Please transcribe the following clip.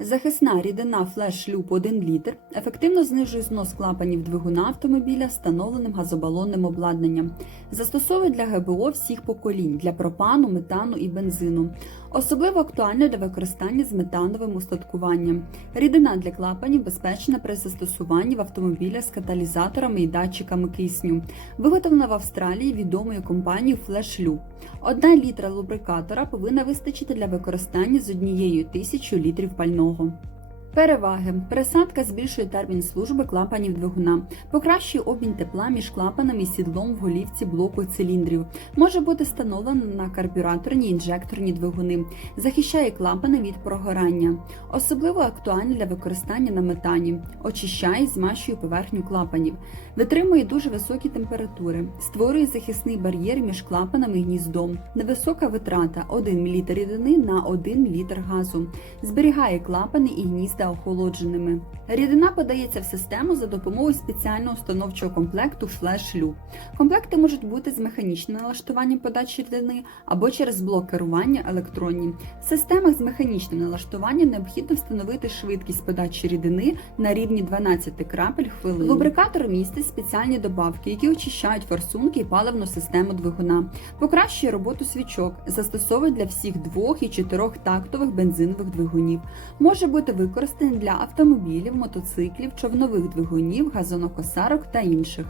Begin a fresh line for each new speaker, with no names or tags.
Запасна рідина флеш Loop 1 літр ефективно знижує знос клапанів двигуна автомобіля встановленим газобалонним обладнанням. Застосовує для ГБО всіх поколінь для пропану, метану і бензину. Особливо актуально для використання з метановим устаткуванням. Рідина для клапанів безпечна при застосуванні в автомобілях з каталізаторами і датчиками кисню. Виготовлена в Австралії відомою компанією FlashLoop. Одна літра лубрикатора повинна вистачити для використання з однією тисячою літрів пального. horen. Переваги: пересадка збільшує термін служби клапанів двигуна, покращує обмін тепла між клапанами і сідлом в голівці блоку циліндрів, може бути встановлена на карбюраторні інжекторні двигуни, захищає клапани від прогорання, особливо актуальна для використання на метані, очищає і змащує поверхню клапанів, витримує дуже високі температури, створює захисний бар'єр між клапанами і гніздом, невисока витрата 1 мл рідини на 1 літр газу, зберігає клапани і гнізда охолодженими. Рідина подається в систему за допомогою спеціального установчого комплекту Loop. Комплекти можуть бути з механічним налаштуванням подачі рідини або через блок керування електронні. В системах з механічним налаштуванням необхідно встановити швидкість подачі рідини на рівні 12 крапель в хвилину. Лубрикатор містить спеціальні добавки, які очищають форсунки і паливну систему двигуна, покращує роботу свічок, застосовують для всіх двох і чотирьох тактових бензинових двигунів. Може бути використаний для автомобілів, мотоциклів, човнових двигунів, газонокосарок та інших.